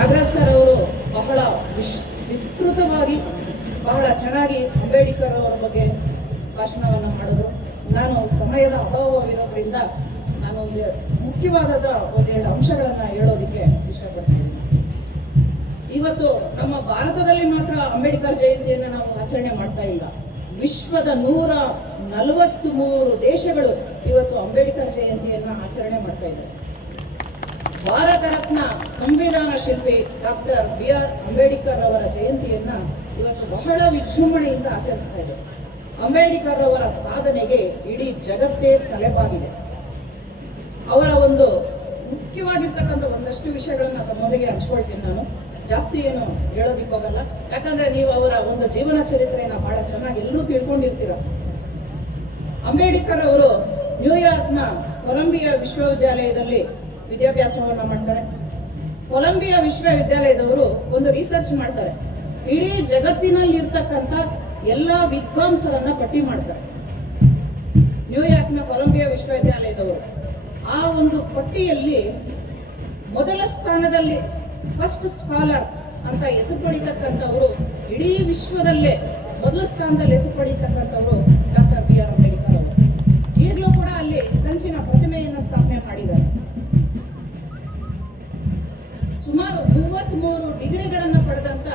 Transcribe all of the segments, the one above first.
Nagaraj sir ಅವರು ಬಹಳ ವಿಸ್ತೃತವಾಗಿ ಬಹಳ ಚೆನ್ನಾಗಿ ಅಂಬೇಡ್ಕರ್ ಅವರ ಬಗ್ಗೆ ಭಾಷಣವನ್ನು ಮಾಡಿದ್ರು. ನಾನು ಸಮಯದ ಅಭಾವವಿರೋದ್ರಿಂದ ನಾನು ಮುಖ್ಯವಾದ ಒಂದೆರಡು ಅಂಶಗಳನ್ನು ಹೇಳೋದಕ್ಕೆ ಇಷ್ಟಪಡ್ತೀನಿ. ಇವತ್ತು ನಮ್ಮ ಭಾರತದಲ್ಲಿ ಮಾತ್ರ ಅಂಬೇಡ್ಕರ್ ಜಯಂತಿಯನ್ನು ನಾವು ಆಚರಣೆ ಮಾಡ್ತಾ ಇಲ್ಲ. ವಿಶ್ವದ 143 ದೇಶಗಳು ಇವತ್ತು ಅಂಬೇಡ್ಕರ್ ಜಯಂತಿಯನ್ನು ಆಚರಣೆ ಮಾಡ್ತಾ ಇದ್ದಾರೆ. ಭಾರತ ರತ್ನ ಸಂವಿಧಾನ ಶಿಲ್ಪಿ ಡಾಕ್ಟರ್ BR ಅಂಬೇಡ್ಕರ್ ಅವರ ಜಯಂತಿಯನ್ನ ಇವತ್ತು ಬಹಳ ವಿಜೃಂಭಣೆಯಿಂದ ಆಚರಿಸ್ತಾ ಇದೆ. ಅಂಬೇಡ್ಕರ್ ಅವರ ಸಾಧನೆಗೆ ಇಡೀ ಜಗತ್ತೇ ತಲೆಬಾಗಿದೆ. ಅವರ ಒಂದು ಮುಖ್ಯವಾಗಿರ್ತಕ್ಕಂಥ ಒಂದಷ್ಟು ವಿಷಯಗಳನ್ನ ತಮ್ಮೊಂದಿಗೆ ಹಂಚ್ಕೊಳ್ತೀನಿ. ನಾನು ಜಾಸ್ತಿ ಏನು ಹೇಳೋದಿಕ್ಕೆ ಹೋಗಲ್ಲ, ಯಾಕಂದ್ರೆ ನೀವು ಅವರ ಒಂದು ಜೀವನ ಚರಿತ್ರೆಯನ್ನ ಬಹಳ ಚೆನ್ನಾಗಿ ಎಲ್ಲರೂ ತಿಳ್ಕೊಂಡಿರ್ತೀರ. ಅಂಬೇಡ್ಕರ್ ಅವರು ನ್ಯೂಯಾರ್ಕ್ನ ಕೊಲಂಬಿಯಾ ವಿಶ್ವವಿದ್ಯಾಲಯದಲ್ಲಿ ವಿದ್ಯಾಭ್ಯಾಸವನ್ನ ಮಾಡ್ತಾರೆ. ಕೊಲಂಬಿಯಾ ವಿಶ್ವವಿದ್ಯಾಲಯದವರು ಒಂದು ರಿಸರ್ಚ್ ಮಾಡ್ತಾರೆ. ಇಡೀ ಜಗತ್ತಿನಲ್ಲಿ ಇರ್ತಕ್ಕಂಥ ಎಲ್ಲಾ ವಿದ್ವಾಂಸರನ್ನ ಪಟ್ಟಿ ಮಾಡ್ತಾರೆ. ನ್ಯೂಯಾರ್ಕ್ನ ಕೊಲಂಬಿಯಾ ವಿಶ್ವವಿದ್ಯಾಲಯದವರು ಆ ಒಂದು ಪಟ್ಟಿಯಲ್ಲಿ ಮೊದಲ ಸ್ಥಾನದಲ್ಲಿ ಫಸ್ಟ್ ಸ್ಕಾಲರ್ ಅಂತ ಹೆಸರು ಪಡೀತಕ್ಕಂಥವರು, ಇಡೀ ವಿಶ್ವದಲ್ಲೇ ಮೊದಲ ಸ್ಥಾನದಲ್ಲಿ ಹೆಸರು ಪಡೀತಕ್ಕಂಥವರು ಡಾಕ್ಟರ್ BR ಅಂಬೇಡ್ಕರ್ ಅವರು. ಈಗಲೂ ಕೂಡ ಅಲ್ಲಿ ಕಂಚಿನ ಪ್ರತಿಮೆಯನ್ನು ಸ್ಥಾಪನೆ ಮಾಡಿದ್ದಾರೆ. ಸುಮಾರು 33 ಡಿಗ್ರಿಗಳನ್ನು ಪಡೆದಂತ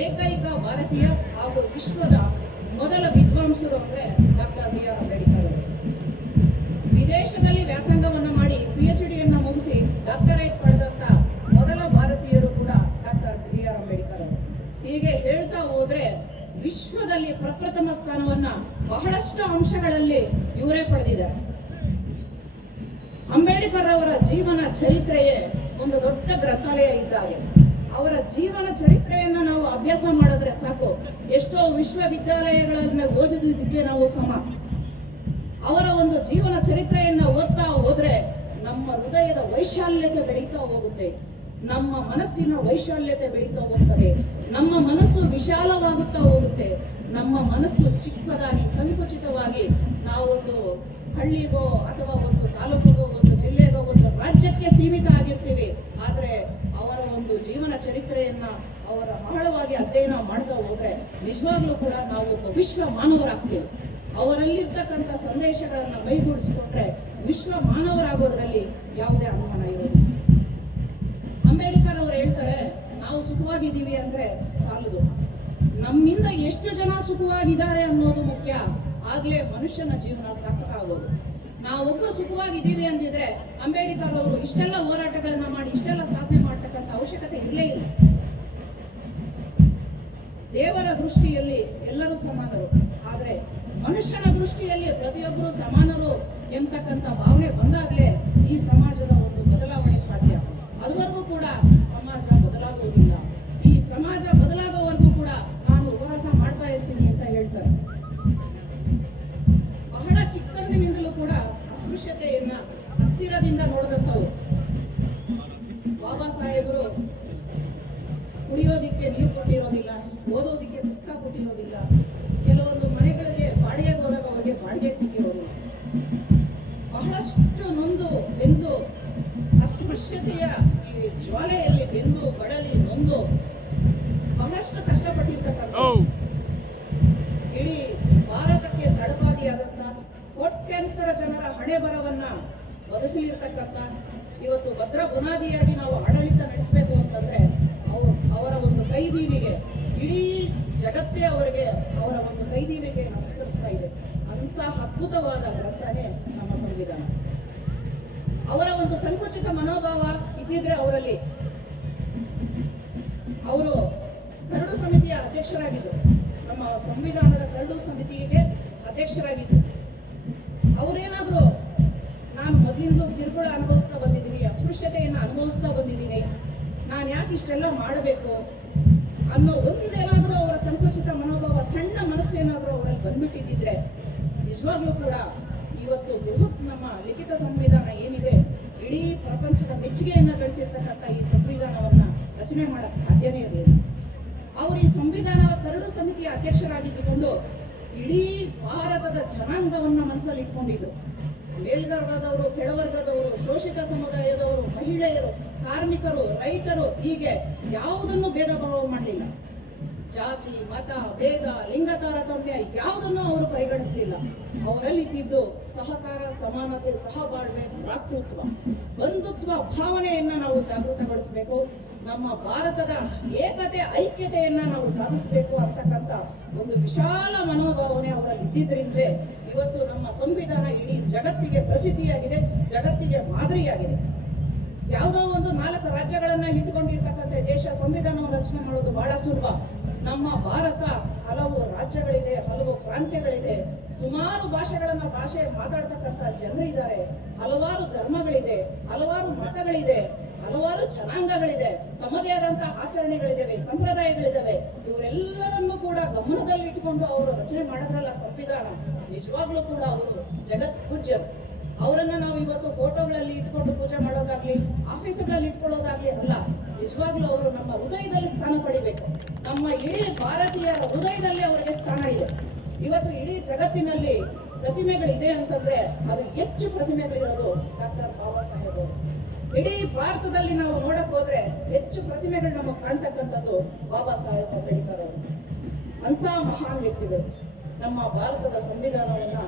ಏಕೈಕ ಭಾರತೀಯ ಹಾಗೂ ವಿಶ್ವದ ಮೊದಲ ವಿದ್ವಾಂಸರು ಅಂದ್ರೆ ಡಾಕ್ಟರ್ BR ಅಂಬೇಡ್ಕರ್ ಅವರು. ವಿದೇಶದಲ್ಲಿ ವ್ಯಾಸಂಗವನ್ನು ಮಾಡಿ PhD ಮುಗಿಸಿ ಡಾಕ್ಟರೇಟ್ ಪಡೆದಂತ ಮೊದಲ ಭಾರತೀಯರು ಕೂಡ ಡಾಕ್ಟರ್ BR ಅಂಬೇಡ್ಕರ್ ಅವರು. ಹೀಗೆ ಹೇಳ್ತಾ ಹೋದ್ರೆ ವಿಶ್ವದಲ್ಲಿ ಪ್ರಪ್ರಥಮ ಸ್ಥಾನವನ್ನ ಬಹಳಷ್ಟು ಅಂಶಗಳಲ್ಲಿ ಇವರೇ ಪಡೆದಿದ್ದಾರೆ. ಅಂಬೇಡ್ಕರ್ ಅವರ ಜೀವನ ಚರಿತ್ರೆಯೇ ಒಂದು ದೊಡ್ಡ ಗ್ರಂಥಾಲಯ ಇದ್ದಾಗೆ. ಅವರ ಜೀವನ ಚರಿತ್ರೆಯನ್ನ ನಾವು ಅಭ್ಯಾಸ ಮಾಡಿದ್ರೆ ಸಾಕು, ಎಷ್ಟೋ ವಿಶ್ವವಿದ್ಯಾಲಯಗಳನ್ನ ಓದಿದ್ದಕ್ಕೆ ನಾವು ಸಮ. ಅವರ ಒಂದು ಜೀವನ ಚರಿತ್ರೆಯನ್ನ ಓದ್ತಾ ಹೋದ್ರೆ ನಮ್ಮ ಹೃದಯದ ವೈಶಾಲ್ಯತೆ ಬೆಳೀತಾ ಹೋಗುತ್ತೆ, ನಮ್ಮ ಮನಸ್ಸಿನ ವೈಶಾಲ್ಯತೆ ಬೆಳೀತಾ ಹೋಗ್ತದೆ, ನಮ್ಮ ಮನಸ್ಸು ವಿಶಾಲವಾಗುತ್ತಾ ಹೋಗುತ್ತೆ. ನಮ್ಮ ಮನಸ್ಸು ಚಿಕ್ಕದಾಗಿ ಸಂಕುಚಿತವಾಗಿ ನಾವೊಂದು ಹಳ್ಳಿಗೋ ಅಥವಾ ಒಂದು ತಾಲೂಕಿಗೋ ಒಂದು ಜಿಲ್ಲೆಗೋ ಒಂದು ರಾಜ್ಯಕ್ಕೆ ಸೀಮಿತ ಆಗಿರ್ತೀವಿ. ಆದ್ರೆ ಅವರ ಒಂದು ಜೀವನ ಚರಿತ್ರೆಯನ್ನ ಅವರ ಬಹಳವಾಗಿ ಅಧ್ಯಯನ ಮಾಡ್ತಾ ಹೋದ್ರೆ ನಿಜವಾಗ್ಲೂ ಕೂಡ ನಾವು ಒಬ್ಬ ವಿಶ್ವ ಮಾನವರಾಗ್ತೀವಿ. ಅವರಲ್ಲಿರ್ತಕ್ಕಂಥ ಸಂದೇಶಗಳನ್ನ ಮೈಗೂಡಿಸಿಕೊಂಡ್ರೆ ವಿಶ್ವ ಮಾನವರಾಗೋದ್ರಲ್ಲಿ ಯಾವುದೇ ಅನುಮಾನ ಇರೋದು. ಅಂಬೇಡ್ಕರ್ ಅವರು ಹೇಳ್ತಾರೆ, ನಾವು ಸುಖವಾಗಿದ್ದೀವಿ ಅಂದ್ರೆ ಸಾಲದು, ನಮ್ಮಿಂದ ಎಷ್ಟು ಜನ ಸುಖವಾಗಿದ್ದಾರೆ ಅನ್ನೋದು ಮುಖ್ಯ. ಆಗ್ಲೇ ಮನುಷ್ಯನ ಜೀವನ ಸಾರ್ಥಕ ಆಗೋದು. ನಾವೊಬ್ಬರು ಸುಖವಾಗಿದ್ದೀವಿ ಅಂದಿದ್ರೆ ಅಂಬೇಡ್ಕರ್ ಅವರು ಇಷ್ಟೆಲ್ಲ ಹೋರಾಟಗಳನ್ನ ಮಾಡಿ ಇಷ್ಟೆಲ್ಲ ಸಾಧನೆ ಮಾಡ್ತಕ್ಕಂಥ ಅವಶ್ಯಕತೆ ಇರಲೇ ಇಲ್ಲ. ದೇವರ ದೃಷ್ಟಿಯಲ್ಲಿ ಎಲ್ಲರೂ ಸಮಾನರು, ಆದ್ರೆ ಮನುಷ್ಯನ ದೃಷ್ಟಿಯಲ್ಲಿ ಪ್ರತಿಯೊಬ್ಬರು ಸಮಾನರು ಎಂಬತಕ್ಕಂಥ ಭಾವನೆ ಬಂದಾಗಲೇ ಈ ಸಮಾಜದ ಒಂದು ಬದಲಾವಣೆ ಸಾಧ್ಯ. ಅದುವರೆಗೂ ಕೂಡ ಸಮಾಜ ಬದಲಾಗುವುದಿಲ್ಲ. ಈ ಸಮಾಜ ಬದಲಾಗುವವರೆಗೂ ಕೂಡ ನಾನು ಹೋರಾಟ ಮಾಡ್ತಾ ಇರ್ತೀನಿ ಅಂತ ಹೇಳ್ತಾರೆ. ಬಹಳ ಚಿಕ್ಕಂದಿನಿಂದಲೂ ಕೂಡ ಅಸ್ಪೃಶ್ಯತೆಯನ್ನ ಹತ್ತಿರದಿಂದ ನೋಡಿದಂಥವ್ರು. ಬಾಬಾ ಸಾಹೇಬರು ಕುಡಿಯೋದಿಕ್ಕೆ ನೀರು ಕೊಟ್ಟಿರೋದಿಲ್ಲ, ಓದೋದಿಕ್ಕೆ ಪುಸ್ತಕ ಕೊಟ್ಟಿರೋದಿಲ್ಲ, ಕೆಲವೊಂದು ಮನೆಗಳಿಗೆ ಬಾಡಿಗೆಗೆ ಹೋದಾಗ ಅವರಿಗೆ ಬಾಡಿಗೆ ಸಿಕ್ಕಿರೋದಿಲ್ಲ. ಬಹಳಷ್ಟು ನೊಂದು ಬೆಂದು ಅಸ್ಪೃಶ್ಯತೆಯ ಈ ಜ್ವಾಲೆಯಲ್ಲಿ ಬೆಂದು ಬಳಲಿ ನೊಂದು ಬಹಳಷ್ಟು ಕಷ್ಟಪಟ್ಟಿರ್ತಕ್ಕಂಥ ಇಡೀ ಭಾರತಕ್ಕೆ ತಳಪಾದಿಯಾದಂತ ಕೋಟ್ಯಂತರ ಜನರ ಹಣೆ ಬರವನ್ನ ಒದಗಿಸಲಿರ್ತಕ್ಕಂಥ ಇವತ್ತು ಭದ್ರ ಬುನಾದಿಯಾಗಿ ನಾವು ಆಡಳಿತ ನಡೆಸಬೇಕು ಅಂತಂದ್ರೆ ಅವರ ಒಂದು ಕೈದೀವಿಗೆ ಇಡೀ ಜಗತ್ತೇ ಅವರಿಗೆ ಅವರ ಒಂದು ಕೈದೀವಿಗೆ ನಮಸ್ಕರಿಸ್ತಾ ಇದೆ. ಅಂತ ಅದ್ಭುತವಾದ ಗ್ರಂಥನೇ ನಮ್ಮ ಸಂವಿಧಾನ. ಅವರ ಒಂದು ಸಂಕುಚಿತ ಮನೋಭಾವ ಇದ್ದಿದ್ರೆ ಅವರಲ್ಲಿ, ಅವರು ಕರಡು ಸಮಿತಿಯ ಅಧ್ಯಕ್ಷರಾಗಿದ್ದರು. ನಮ್ಮ ಸಂವಿಧಾನದ ಕರಡು ಸಮಿತಿಗೆ ಅಧ್ಯಕ್ಷರಾಗಿದ್ದರು. ಅವರೇನಾದ್ರು ನಾನು ಮೊದಲಿಂದ ಕಿರುಕುಳ ಅನುಭವಿಸ್ತಾ ಬಂದಿದ್ದೀನಿ, ಅಸ್ಪೃಶ್ಯತೆಯನ್ನು ಅನುಭವಿಸ್ತಾ ಬಂದಿದ್ದೀನಿ, ನಾನು ಯಾಕೆ ಇಷ್ಟೆಲ್ಲ ಮಾಡಬೇಕು ಅನ್ನೋ ಒಂದೇನಾದ್ರೂ ಅವರ ಸಂಕುಚಿತ ಮನೋಭಾವ, ಸಣ್ಣ ಮನಸ್ಸೇನಾದ್ರೂ ಅವರಲ್ಲಿ ಬಂದ್ಬಿಟ್ಟಿದ್ದಿದ್ರೆ ನಿಜವಾಗ್ಲೂ ಕೂಡ ಇವತ್ತು ಬೃಹತ್ ನಮ್ಮ ಲಿಖಿತ ಸಂವಿಧಾನ ಏನಿದೆ ಇಡೀ ಪ್ರಪಂಚದ ಮೆಚ್ಚುಗೆಯನ್ನ ಗಳಿಸಿರ್ತಕ್ಕಂಥ ಈ ಸಂವಿಧಾನವನ್ನ ರಚನೆ ಮಾಡಕ್ ಸಾಧ್ಯನೇ ಇರಲಿಲ್ಲ. ಅವರು ಈ ಸಂವಿಧಾನ ಕರಡು ಸಮಿತಿಯ ಅಧ್ಯಕ್ಷರಾಗಿದ್ದುಕೊಂಡು ಇಡೀ ಭಾರತದ ಜನಾಂಗವನ್ನ ಮನಸ್ಸಲ್ಲಿ ಇಟ್ಕೊಂಡಿದ್ರು. ಮೇಲ್ವರ್ಗದವರು, ಕೆಳವರ್ಗದವರು, ಶೋಷಿತ ಸಮುದಾಯದವರು, ಮಹಿಳೆಯರು, ಕಾರ್ಮಿಕರು, ರೈತರು, ಹೀಗೆ ಯಾವುದನ್ನು ಭೇದ ಭಾವ ಮಾಡಲಿಲ್ಲ. ಜಾತಿ, ಮತ, ಭೇದ, ಲಿಂಗ ತಾರತಮ್ಯ ಯಾವುದನ್ನು ಅವರು ಪರಿಗಣಿಸಲಿಲ್ಲ. ಅವರಲ್ಲಿ ಇದ್ದಿದ್ದು ಸಹಕಾರ, ಸಮಾನತೆ, ಸಹಬಾಳ್ವೆ, ಭ್ರಾತೃತ್ವ, ಬಂಧುತ್ವ ಭಾವನೆಯನ್ನ ನಾವು ಜಾಗೃತಗೊಳಿಸಬೇಕು. ನಮ್ಮ ಭಾರತದ ಏಕತೆ, ಐಕ್ಯತೆಯನ್ನ ನಾವು ಸಾಧಿಸಬೇಕು ಅಂತಕ್ಕಂಥ ಒಂದು ವಿಶಾಲ ಮನೋಭಾವನೆ ಅವರಲ್ಲಿ ಇದ್ದಿದ್ರಿಂದಲೇ ಇವತ್ತು ನಮ್ಮ ಸಂವಿಧಾನ ಇಡೀ ಜಗತ್ತಿಗೆ ಪ್ರಸಿದ್ಧಿಯಾಗಿದೆ, ಜಗತ್ತಿಗೆ ಮಾದರಿಯಾಗಿದೆ. ಯಾವುದೋ ಒಂದು 4 ರಾಜ್ಯಗಳನ್ನ ಇಟ್ಟುಕೊಂಡಿರ್ತಕ್ಕಂಥ ದೇಶ ಸಂವಿಧಾನವನ್ನು ರಚನೆ ಮಾಡೋದು ಬಹಳ ಸುಲಭ. ನಮ್ಮ ಭಾರತ ಹಲವು ರಾಜ್ಯಗಳಿದೆ, ಹಲವು ಪ್ರಾಂತ್ಯಗಳಿದೆ, ಸುಮಾರು ಭಾಷೆ ಮಾತಾಡ್ತಕ್ಕಂಥ ಜನರಿದ್ದಾರೆ, ಹಲವಾರು ಧರ್ಮಗಳಿದೆ, ಹಲವಾರು ಮತಗಳಿದೆ, ಹಲವಾರು ಜನಾಂಗಗಳಿದೆ, ತಮ್ಮದೇ ಆದಂತಹ ಆಚರಣೆಗಳಿದ್ದಾವೆ, ಸಂಪ್ರದಾಯಗಳಿದ್ದಾವೆ. ಇವರೆಲ್ಲರನ್ನೂ ಕೂಡ ಗಮನದಲ್ಲಿ ಇಟ್ಟುಕೊಂಡು ಅವರು ರಚನೆ ಮಾಡಿದ್ರಲ್ಲ ಸಂವಿಧಾನ, ನಿಜವಾಗ್ಲೂ ಕೂಡ ಅವರು ಜಗತ್ ಪೂಜ್ಯರು. ಅವರನ್ನ ನಾವು ಇವತ್ತು ಫೋಟೋಗಳಲ್ಲಿ ಇಟ್ಕೊಂಡು ಪೂಜೆ ಮಾಡೋದಾಗ್ಲಿ, ಆಫೀಸ್ಗಳಲ್ಲಿ ಇಟ್ಕೊಳ್ಳೋದಾಗ್ಲಿ ಅಲ್ಲ. ನಿಜವಾಗ್ಲೂ ಅವರು ನಮ್ಮ ಹೃದಯದಲ್ಲಿ ಸ್ಥಾನ ಪಡಿಬೇಕು. ನಮ್ಮ ಇಡೀ ಭಾರತೀಯರ ಹೃದಯದಲ್ಲಿ ಅವರಿಗೆ ಸ್ಥಾನ ಇದೆ. ಇವತ್ತು ಇಡೀ ಜಗತ್ತಿನಲ್ಲಿ ಪ್ರತಿಮೆಗಳಿದೆ ಅಂತಂದ್ರೆ ಅದು ಹೆಚ್ಚು ಪ್ರತಿಮೆಗಳಿರೋದು ಡಾಕ್ಟರ್ ಬಾಬಾ ಸಾಹೇಬ್ ಅವರು. ಇಡೀ ಭಾರತದಲ್ಲಿ ನಾವು ನೋಡಕ್ ಹೋದ್ರೆ ಹೆಚ್ಚು ಪ್ರತಿಮೆಗಳು ನಮಗೆ ಕಾಣ್ತಕ್ಕಂಥದ್ದು ಬಾಬಾ ಸಾಹೇಬ್ ಅಂಬೇಡ್ಕರ್ ಅವರು. ಅಂತ ಮಹಾನ್ ವ್ಯಕ್ತಿಗಳು ನಮ್ಮ ಭಾರತದ ಸಂವಿಧಾನವನ್ನ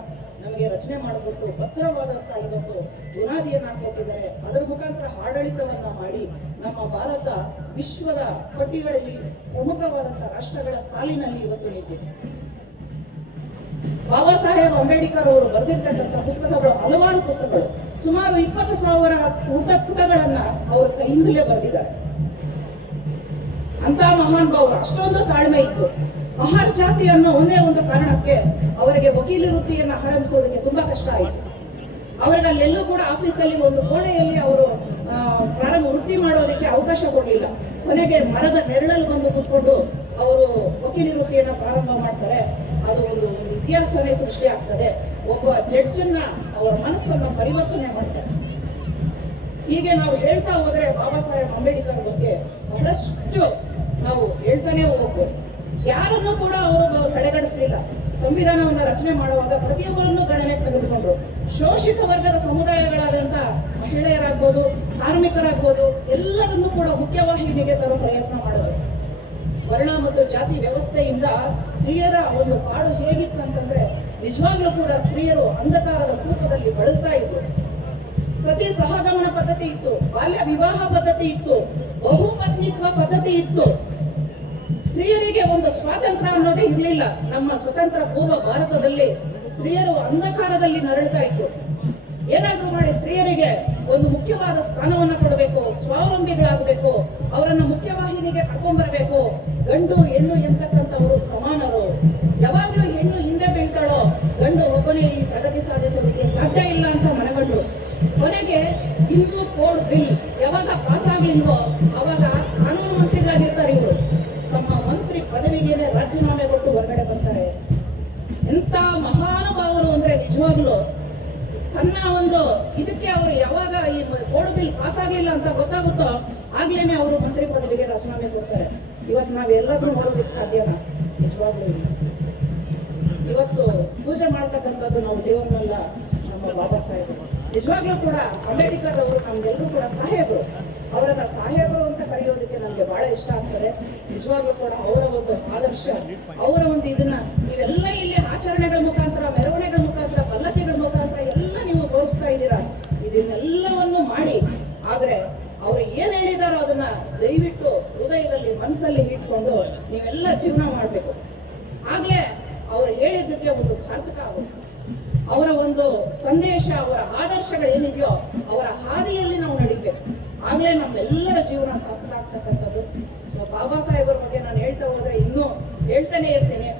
ನಮಗೆ ರಚನೆ ಮಾಡಿಕೊಟ್ಟು ಭದ್ರವಾದಂತಹ ಇವತ್ತು ಬುನಾದಿಯನ್ನ ಹಾಕೊಟ್ಟಿದ್ದಾರೆ. ಅದರ ಮುಖಾಂತರ ಆಡಳಿತವನ್ನ ಮಾಡಿ ನಮ್ಮ ಭಾರತ ವಿಶ್ವದ ಪಟ್ಟಿಗಳಲ್ಲಿ ಪ್ರಮುಖವಾದಂತಹ ರಾಷ್ಟ್ರಗಳ ಸಾಲಿನಲ್ಲಿ ಇವತ್ತು ನಿಂತಿದೆ. ಬಾಬಾ ಸಾಹೇಬ್ ಅಂಬೇಡ್ಕರ್ ಅವರು ಬರೆದಿರ್ತಕ್ಕಂಥ ಪುಸ್ತಕಗಳು ಹಲವಾರು ಪುಸ್ತಕಗಳು, ಸುಮಾರು 20,000 ಪುಟಗಳನ್ನ ಅವರ ಕೈಯಿಂದಲೇ ಬರೆದಿದ್ದಾರೆ. ಅಂತ ಮಹಾನ್ ಭಾವರು, ಅಷ್ಟೊಂದು ತಾಳ್ಮೆ ಇತ್ತು. ಮಹಾರ್ ಜಾತಿ ಅನ್ನೋ ಒಂದೇ ಒಂದು ಕಾರಣಕ್ಕೆ ಅವರಿಗೆ ವಕೀಲಿ ವೃತ್ತಿಯನ್ನು ಆರಂಭಿಸೋದಕ್ಕೆ ತುಂಬಾ ಕಷ್ಟ ಆಯಿತು. ಅವರಿಗೆ ಅಲ್ಲೆಲ್ಲೂ ಕೂಡ ಆಫೀಸಲ್ಲಿ ಒಂದು ಕೋಣೆಯಲ್ಲಿ ಅವರು ವೃತ್ತಿ ಮಾಡೋದಕ್ಕೆ ಅವಕಾಶ ಕೊಡಲಿಲ್ಲ. ಕೊನೆಗೆ ಮರದ ನೆರಳಲ್ಲಿ ಬಂದು ಕೂತ್ಕೊಂಡು ಅವರು ವಕೀಲಿ ವೃತ್ತಿಯನ್ನು ಪ್ರಾರಂಭ ಮಾಡ್ತಾರೆ. ಅದು ಒಂದು ಇತಿಹಾಸನೇ ಸೃಷ್ಟಿ ಆಗ್ತದೆ. ಒಬ್ಬ ಜಡ್ಜನ್ನ ಅವರ ಮನಸ್ಸನ್ನ ಪರಿವರ್ತನೆ ಮಾಡ್ತಾರೆ. ಹೀಗೆ ನಾವು ಹೇಳ್ತಾ ಹೋದ್ರೆ ಬಾಬಾ ಸಾಹೇಬ್ ಅಂಬೇಡ್ಕರ್ ಬಗ್ಗೆ ಬಹಳಷ್ಟು ನಾವು ಹೇಳ್ತಾನೆ ಹೋಗ್ಬೋದು. ಯಾರನ್ನೂ ಕೂಡ ಅವರು ಕಡೆಗಣಿಸಲಿಲ್ಲ. ಸಂವಿಧಾನವನ್ನು ರಚನೆ ಮಾಡುವಾಗ ಪ್ರತಿಯೊಬ್ಬರನ್ನು ಗಣನೆಗೆ ತೆಗೆದುಕೊಂಡ್ರು. ಶೋಷಿತ ವರ್ಗದ ಸಮುದಾಯಗಳಾದಂಥ ಮಹಿಳೆಯರಾಗ್ಬೋದು, ಕಾರ್ಮಿಕರಾಗ್ಬೋದು, ಎಲ್ಲರನ್ನೂ ಕೂಡ ಮುಖ್ಯವಾಹಿನಿಗೆ ತರೋ ಪ್ರಯತ್ನ ಮಾಡಿದ್ರು. ವರ್ಣ ಮತ್ತು ಜಾತಿ ವ್ಯವಸ್ಥೆಯಿಂದ ಸ್ತ್ರೀಯರ ಒಂದು ಪಾಡು ಹೇಗಿತ್ತು ಅಂತಂದ್ರೆ ನಿಜವಾಗ್ಲೂ ಕೂಡ ಸ್ತ್ರೀಯರು ಅಂಧಕಾರದ ಕೂಪದಲ್ಲಿ ಬಳಲ್ತಾ ಇದ್ರು. ಸತಿ ಸಹಗಮನ ಪದ್ಧತಿ ಇತ್ತು, ಬಾಲ್ಯ ವಿವಾಹ ಪದ್ಧತಿ ಇತ್ತು, ಬಹುಪತ್ನಿತ್ವ ಪದ್ಧತಿ ಇತ್ತು. ಸ್ತ್ರೀಯರಿಗೆ ಒಂದು ಸ್ವಾತಂತ್ರ್ಯ ಅನ್ನೋದೇ ಇರಲಿಲ್ಲ. ನಮ್ಮ ಸ್ವತಂತ್ರ ಪೂರ್ವ ಭಾರತದಲ್ಲಿ ಸ್ತ್ರೀಯರು ಅಂಧಕಾರದಲ್ಲಿ ನರಳುತ್ತಾ ಇತ್ತು. ಏನಾದ್ರೂ ಮಾಡಿ ಸ್ತ್ರೀಯರಿಗೆ ಒಂದು ಮುಖ್ಯವಾದ ಸ್ಥಾನವನ್ನ ಕೊಡಬೇಕು, ಸ್ವಾವಲಂಬಿಗಳಾಗಬೇಕು, ಅವರನ್ನ ಮುಖ್ಯವಾಹಿನಿಗೆ ಕರ್ಕೊಂಡ್ಬರ್ಬೇಕು. ಗಂಡು ಹೆಣ್ಣು ಎಂತಕ್ಕಂಥವರು ಸಮಾನರು. ಯಾವಾಗ್ಲೂ ಹೆಣ್ಣು ಹಿಂದೆ ಬೀಳ್ತಾಳೋ ಗಂಡು ಒಬ್ಬನೇ ಈ ಪ್ರಗತಿ ಸಾಧಿಸೋದಕ್ಕೆ ಸಾಧ್ಯ ಇಲ್ಲ ಅಂತ ಮನಗಂಡು ಕೊನೆಗೆ ಹಿಂದೂ ಕೋಡ್ ಬಿಲ್ ಯಾವಾಗ ಪಾಸ್ ಆಗ್ಲಿಲ್ವೋ ಅವಾಗ ಕಾನೂನು ಮಂತ್ರಿಗಳಾಗಿರ್ತಾರೆ ಇವರು. ತಮ್ಮ ಮಂತ್ರಿ ಪದವಿಗೇನೆ ರಾಜೀನಾಮೆ ಕೊಟ್ಟು ಹೊರಗಡೆ ಬರ್ತಾರೆ. ಎಂತ ಮಹಾನುಭಾವರು ಅಂದ್ರೆ ನಿಜವಾಗ್ಲು ತನ್ನ ಒಂದು ಇದಕ್ಕೆ ಅವರು ಯಾವಾಗ ಈ ಕೋಡ್ ಬಿಲ್ ಪಾಸ್ ಆಗ್ಲಿಲ್ಲ ಅಂತ ಗೊತ್ತಾಗುತ್ತೋ ಆಗ್ಲೇನೆ ಅವರು ಮಂತ್ರಿ ಪದವಿಗೆ ರಾಜೀನಾಮೆ ಕೊಡ್ತಾರೆ. ಇವತ್ತು ನಾವೆಲ್ಲರೂ ನೋಡೋದಕ್ಕೆ ಸಾಧ್ಯನಾ? ನಿಜವಾಗ್ಲೂ ಇಲ್ಲ. ಇವತ್ತು ಪೂಜೆ ಮಾಡ್ತಕ್ಕಂಥದ್ದು ನಾವು ದೇವರನ್ನೆಲ್ಲ ನಮ್ಮ ಬಾಬಾ ಸಾಹೇಬರು. ನಿಜವಾಗ್ಲೂ ಕೂಡ ಅಂಬೇಡ್ಕರ್ ಅವರು ನಮ್ಗೆಲ್ಲರೂ ಕೂಡ ಸಾಹೇಬರು. ಅವರನ್ನ ಸಾಹೇಬರು ಅಂತ ಕರೆಯೋದಕ್ಕೆ ನನಗೆ ಬಹಳ ಇಷ್ಟ ಆಗ್ತದೆ. ನಿಜವಾಗ್ಲೂ ಕೂಡ ಅವರ ಒಂದು ಆದರ್ಶ, ಅವರ ಒಂದು ಇದನ್ನ ನೀವೆಲ್ಲ ಇಲ್ಲಿ ಆಚರಣೆಗಳ ಮುಖಾಂತರ, ಮೆರವಣಿಗೆಗಳ ಮುಖಾಂತರ, ಪಲ್ಲಕ್ಕಿಗಳ ಮುಖಾಂತರ ಎಲ್ಲ ನೀವು ತೋರಿಸ್ತಾ ಇದ್ದೀರಾ. ಇದನ್ನೆಲ್ಲವನ್ನು ಮಾಡಿ ಆದ್ರೆ ಅವರು ಏನ್ ಹೇಳಿದಾರೋ ಅದನ್ನ ದಯವಿಟ್ಟು ಹೃದಯದಲ್ಲಿ ಮನಸ್ಸಲ್ಲಿ ಇಟ್ಕೊಂಡು ನೀವೆಲ್ಲ ಜೀವನ ಮಾಡ್ಬೇಕು. ಆಗ್ಲೇ ಅವರು ಹೇಳಿದ್ದಕ್ಕೆ ಒಂದು ಸಾರ್ಥಕ ಆಗುತ್ತೆ. ಅವರ ಒಂದು ಸಂದೇಶ, ಅವರ ಆದರ್ಶಗಳು ಏನಿದೆಯೋ ಅವರ ಹಾದಿಯಲ್ಲಿ ನಾವು ನಡಿಬೇಕು. ಆಗ್ಲೇ ನಮ್ಮೆಲ್ಲರ ಜೀವನ ಸಾರ್ಥಕ ಆಗ್ತಕ್ಕಂಥದ್ದು. ಸೊ ಬಾಬಾ ಸಾಹೇಬರ ಬಗ್ಗೆ ನಾನು ಹೇಳ್ತಾ ಹೋದ್ರೆ ಇನ್ನೂ ಹೇಳ್ತಾನೆ ಇರ್ತೇನೆ.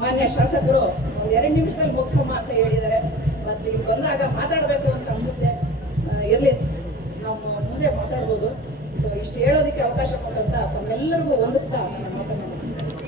ಮಾನ್ಯ ಶಾಸಕರು ಒಂದು 2 ನಿಮಿಷದಲ್ಲಿ ಮುಗಿಸಮ್ಮ ಅಂತ ಹೇಳಿದ್ದಾರೆ. ಮತ್ತೆ ಇಲ್ಲಿ ಬಂದಾಗ ಮಾತಾಡಬೇಕು ಅಂತ ಅನ್ಸುತ್ತೆ. ಇರ್ಲಿ, ನಾವು ಮುಂದೆ ಮಾತಾಡ್ಬೋದು. ಸೊ ಇಷ್ಟು ಹೇಳೋದಕ್ಕೆ ಅವಕಾಶ ಕೊಟ್ಟಂತ ತಮ್ಮೆಲ್ಲರಿಗೂ ವಂದಿಸ್ತಾ ನಾನು ಮಾತನ್ನ ಮುಗಿಸ್ತೇನೆ.